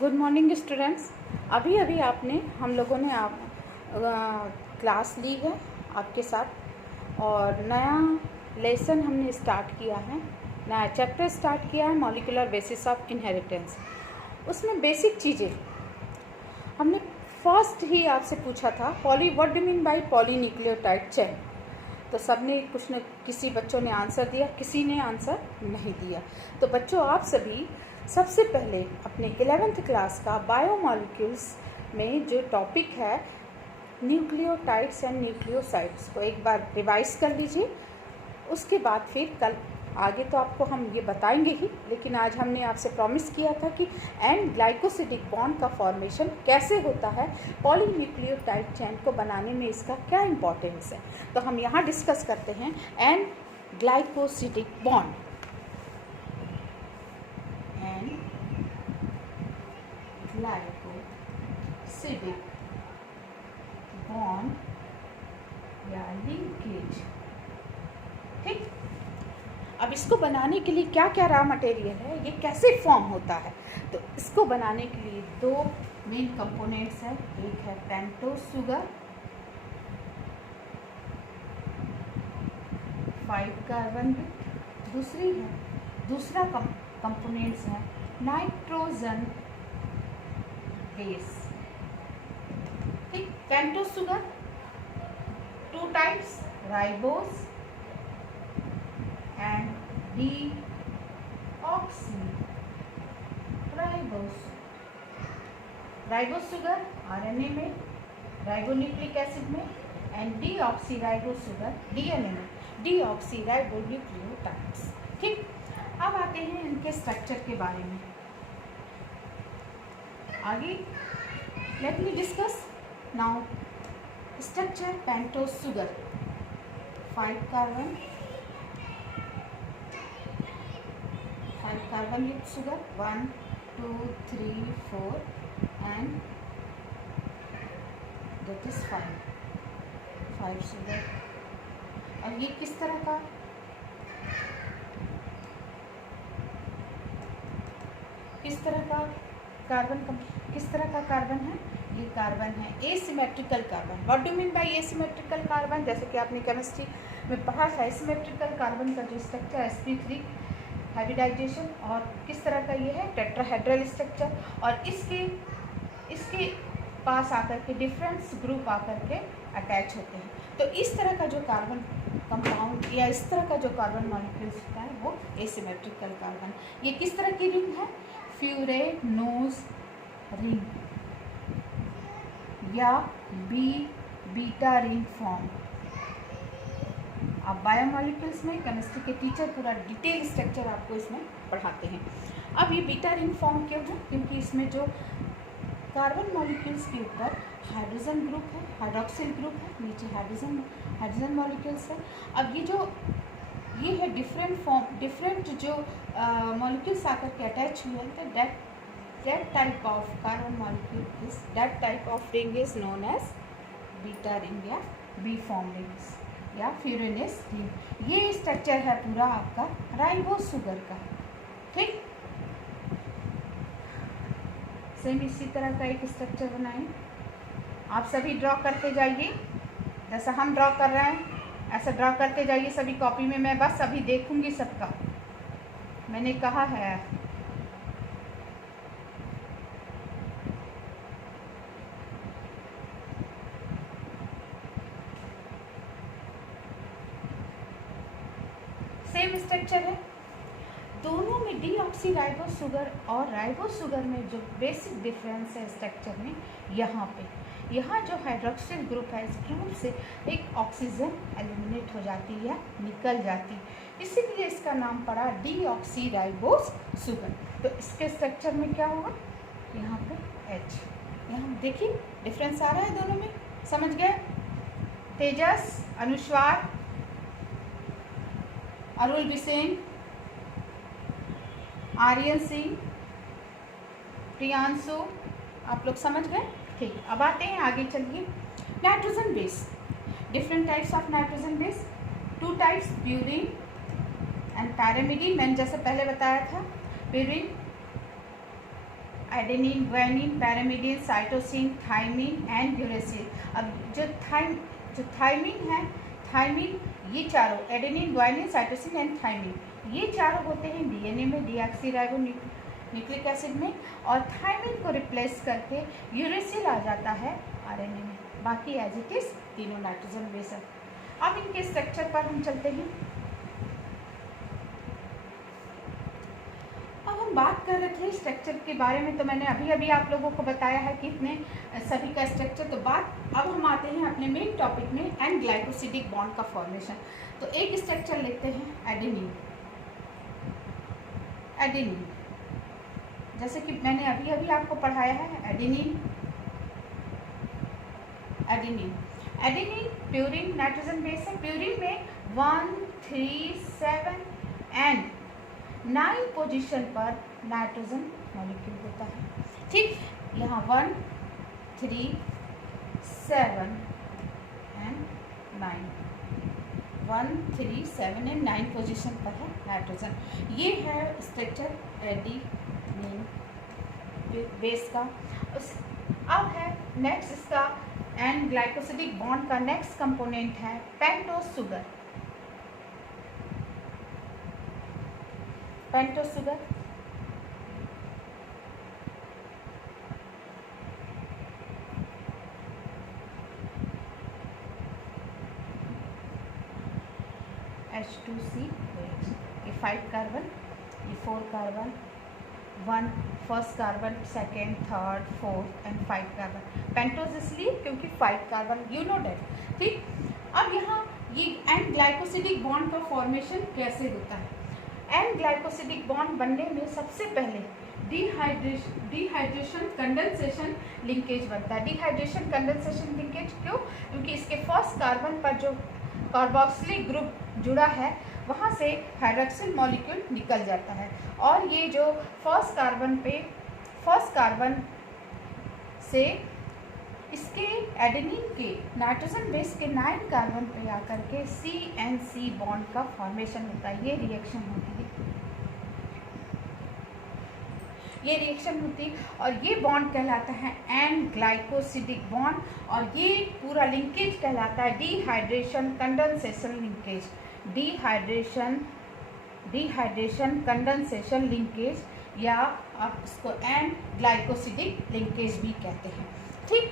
Good morning students. अभी अभी आपने हम लोगों ने क्लास ली है आपके साथ और नया लेसन हमने स्टार्ट किया है, नया चैप्टर स्टार्ट किया है, मॉलिक्यूलर बेसिस ऑफ इनहेरिटेंस। उसमें बेसिक चीज़ें हमने फर्स्ट ही आपसे पूछा था, what do mean by polynucleotide chain. तो सबने कुछ न किसी बच्चों ने आंसर दिया, किसी ने आंसर नहीं दिया। तो बच्चों आप सभी सबसे पहले अपने 11th क्लास का बायोमॉलिक्यूल्स में जो टॉपिक है न्यूक्लियोटाइड्स एंड न्यूक्लियोसाइड्स को एक बार रिवाइज कर लीजिए। उसके बाद फिर कल आगे तो आपको हम ये बताएंगे ही, लेकिन आज हमने आपसे प्रॉमिस किया था कि एंड ग्लाइकोसिडिक बॉन्ड का फॉर्मेशन कैसे होता है, पॉलीन्यूक्लियोटाइड चेन को बनाने में इसका क्या इम्पोर्टेंस है। तो हम यहाँ डिस्कस करते हैं and glycosidic bond. And glycosidic bond या लिंकेज। ठीक, अब इसको बनाने के लिए क्या क्या रॉ मटेरियल है, ये कैसे फॉर्म होता है। तो इसको बनाने के लिए दो मेन कंपोनेंट्स हैं, एक है पेंटोज शुगर 5 कार्बन, दूसरा कंपोनेंट्स है नाइट्रोजन बेस। ठीक, pentose sugar 2 types, ribose and deoxyribose। Ribose sugar RNA में, राइबोन्यूक्लिक एसिड में, एंड डीऑक्सीराइबोस शुगर डीएनए में, डीऑक्सीराइबोन्यूक्लियोटाइड्स। ठीक, अब आते हैं इनके स्ट्रक्चर के बारे में। आगे let me discuss now structure pentose sugar 5 carbon युक्त sugar 1 2 3 4 and that is 5 sugar. अब ये किस तरह का कार्बन है, ये कार्बन है asymmetrical carbon. What do mean by asymmetrical carbon, जैसे कि आपने केमिस्ट्री में पढ़ा था, एसिमेट्रिकल कार्बन का जो स्ट्रक्चर है sp3 हाइब्रिडाइजेशन, और किस तरह का ये है टेट्राहेड्रल स्ट्रक्चर, और इसके पास आकर के डिफरेंस ग्रुप आकर के अटैच होते हैं। तो इस तरह का जो कार्बन कंपाउंड या इस तरह का जो कार्बन मॉलिक्यूल्स होता है वो एसिमेट्रिकल कार्बन। ये किस तरह की रिंग है, फ्यूरेनोज रिंग या बीटा रिंग फॉर्म। आप बायोमॉलिक्यूल्स में केमिस्ट्री के टीचर पूरा डिटेल स्ट्रक्चर आपको इसमें पढ़ाते हैं। अब ये बीटा रिंग फॉर्म क्यों है, क्योंकि इसमें जो कार्बन मॉलिक्यूल्स के ऊपर हाइड्रोजन ग्रुप है, हाइड्रोक्सिल ग्रुप है, नीचे हाइड्रोजन मॉलिक्यूल्स है। अब ये है डिफरेंट जो मॉलिक्यूल्स आकर के अटैच हुए हैं, तो that type of carbon molecule is that type of ring is known as beta ring या B form rings या फ्यूरेनस रिंग। ये स्ट्रक्चर है पूरा आपका राइबोस शुगर का। ठीक, सेम इसी तरह का एक स्ट्रक्चर बनाएं। आप सभी ड्रॉ करते जाइए, जैसा हम ड्रॉ कर रहे हैं ऐसा ड्रॉ करते जाइए सभी कॉपी में। मैं बस अभी देखूंगी सबका, मैंने कहा है। सेम स्ट्रक्चर है दोनों में, डीऑक्सीराइबोस शुगर और राइबोस शुगर में जो बेसिक डिफरेंस है स्ट्रक्चर में, यहाँ जो हाइड्रोक्सिल ग्रुप है इस ग्रुप से एक ऑक्सीजन एलिमिनेट हो जाती है, निकल जाती, इसीलिए इसका नाम पड़ा डीऑक्सीराइबोस शुगर। तो इसके स्ट्रक्चर में क्या होगा, यहाँ पे H, यहाँ देखिए डिफरेंस आ रहा है दोनों में, समझ गए। तेजस, अनुस्वार, अरुल बिसेन, आर्यन सिंह, प्रियांशु, आप लोग समझ गए। ठीक, अब आते हैं आगे, चलिए। Nitrogen base, different types of nitrogen base, 2 types, purine and pyrimidine. मैंने जैसे पहले बताया था, purine adenine, guanine, pyrimidine, cytosine, thymine and uracil. अब जो थाइमिन है, थाइमिन ये चारों adenine, guanine, cytosine and thymine, ये चारों होते हैं डीएनए में डीऑक्सी न्यूक्लिक एसिड में, और थाइमिन को रिप्लेस करके यूरेसिल आ जाता है आरएनए में। बाकी एज इट इज तीनों नाइट्रोजन बेस है। अब इनके स्ट्रक्चर पर हम चलते हैं। अब हम बात कर रहे थे स्ट्रक्चर के बारे में, तो मैंने अभी अभी आप लोगों को बताया है कि इतने सभी का स्ट्रक्चर। तो अब हम आते हैं अपने मेन टॉपिक में, एंड ग्लाइकोसिडिक बॉन्ड का फॉर्मेशन। तो एक स्ट्रक्चर लेते हैं एडेनिन। एडेनिन जैसे कि मैंने अभी अभी आपको पढ़ाया है, adenine adenine adenine purine nitrogen base है। प्यूरिन में 1, 3, 7 एंड 9 पोजीशन पर नाइट्रोजन मॉलिक्यूल होता है। ठीक, यहाँ 1, 3, 7 एंड 9, 1, 3, 7 एंड 9 पोजीशन पर है नाइट्रोजन। ये है स्ट्रक्चर एडेनिन बेस का। अब है नेक्स्ट इसका एंड ग्लाइकोसिडिक बॉन्ड का नेक्स्ट कंपोनेंट है pentose sugar. Pentose sugar H2C, ये 5 कार्बन, ये 4 carbon, 1 first carbon, second, third, fourth and 5 carbon. Pentose इसलिए क्योंकि 5 कार्बन, यू नो डेट। ठीक, अब यहाँ ये एंड ग्लाइकोसिडिक बॉन्ड का फॉर्मेशन कैसे होता है? एंड ग्लाइकोसिडिक बॉन्ड बनने में सबसे पहले डिहाइड्रेशन कंडेंसेशन लिंकेज बनता है। डिहाइड्रेशन कंडेंसेशन लिंकेज क्यों? क्योंकि इसके फर्स्ट कार्बन पर जो कार्बोक्सिलिक ग्रुप जुड़ा है वहाँ से हाइड्रोक्सिल मॉलिक्यूल निकल जाता है, और ये जो फर्स्ट कार्बन से इसके एडेनिन के नाइट्रोजन बेस के 9 कार्बन पे आकर के CN-C बॉन्ड का फॉर्मेशन होता है। ये रिएक्शन होती है, और ये बॉन्ड कहलाता है एंड ग्लाइकोसिडिक बॉन्ड, और ये पूरा लिंकेज कहलाता है dehydration condensation linkage. Dehydration condensation linkage, या आप इसको एंड ग्लाइकोसिडिक लिंकेज भी कहते हैं। ठीक,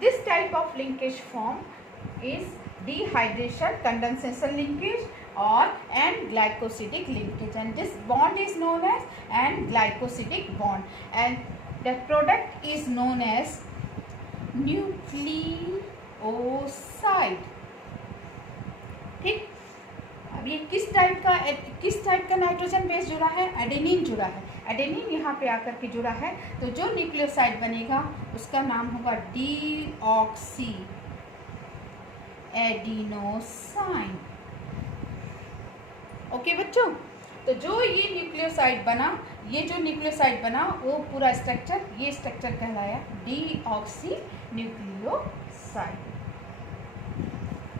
this type of linkage form is dehydration condensation linkage or and glycosidic linkage, and this bond is known as and glycosidic bond, and the product is known as nucleoside. ठीक, अब ये किस type का nitrogen base जुड़ा है? Adenine जुड़ा है। Adenine यहाँ पे आकर के जुड़ा है, तो जो न्यूक्लियोसाइड बनेगा उसका नाम होगा डीऑक्सी एडिनोसाइन। ओके बच्चों, तो जो ये न्यूक्लियोसाइड बना वो पूरा स्ट्रक्चर, ये स्ट्रक्चर कहलाया डीऑक्सी न्यूक्लियोसाइड।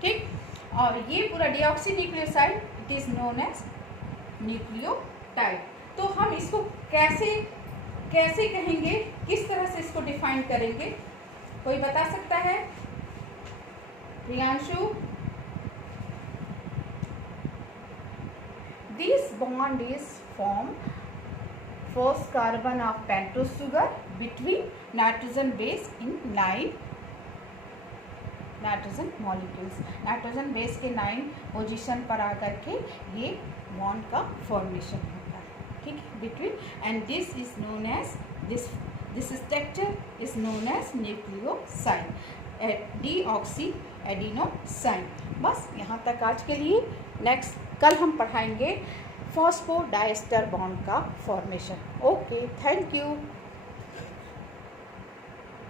ठीक, और ये पूरा deoxy nucleoside it is known as nucleotide. तो हम इसको कैसे कहेंगे, किस तरह से इसको डिफाइन करेंगे? कोई बता सकता है? Priyanshu? This bond is formed first carbon of pentose sugar between nitrogen base in 9 nitrogen molecules. Nitrogen base के 9 पोजीशन पर आकर के ये बॉन्ड का फॉर्मेशन होता है। ठीक है, between, and this is known as this structure is known as nucleoside, deoxy adenosine. बस यहाँ तक आज के लिए। नेक्स्ट कल हम पढ़ाएंगे फॉस्फोडाइस्टर बॉन्ड का फॉर्मेशन। Okay, thank you.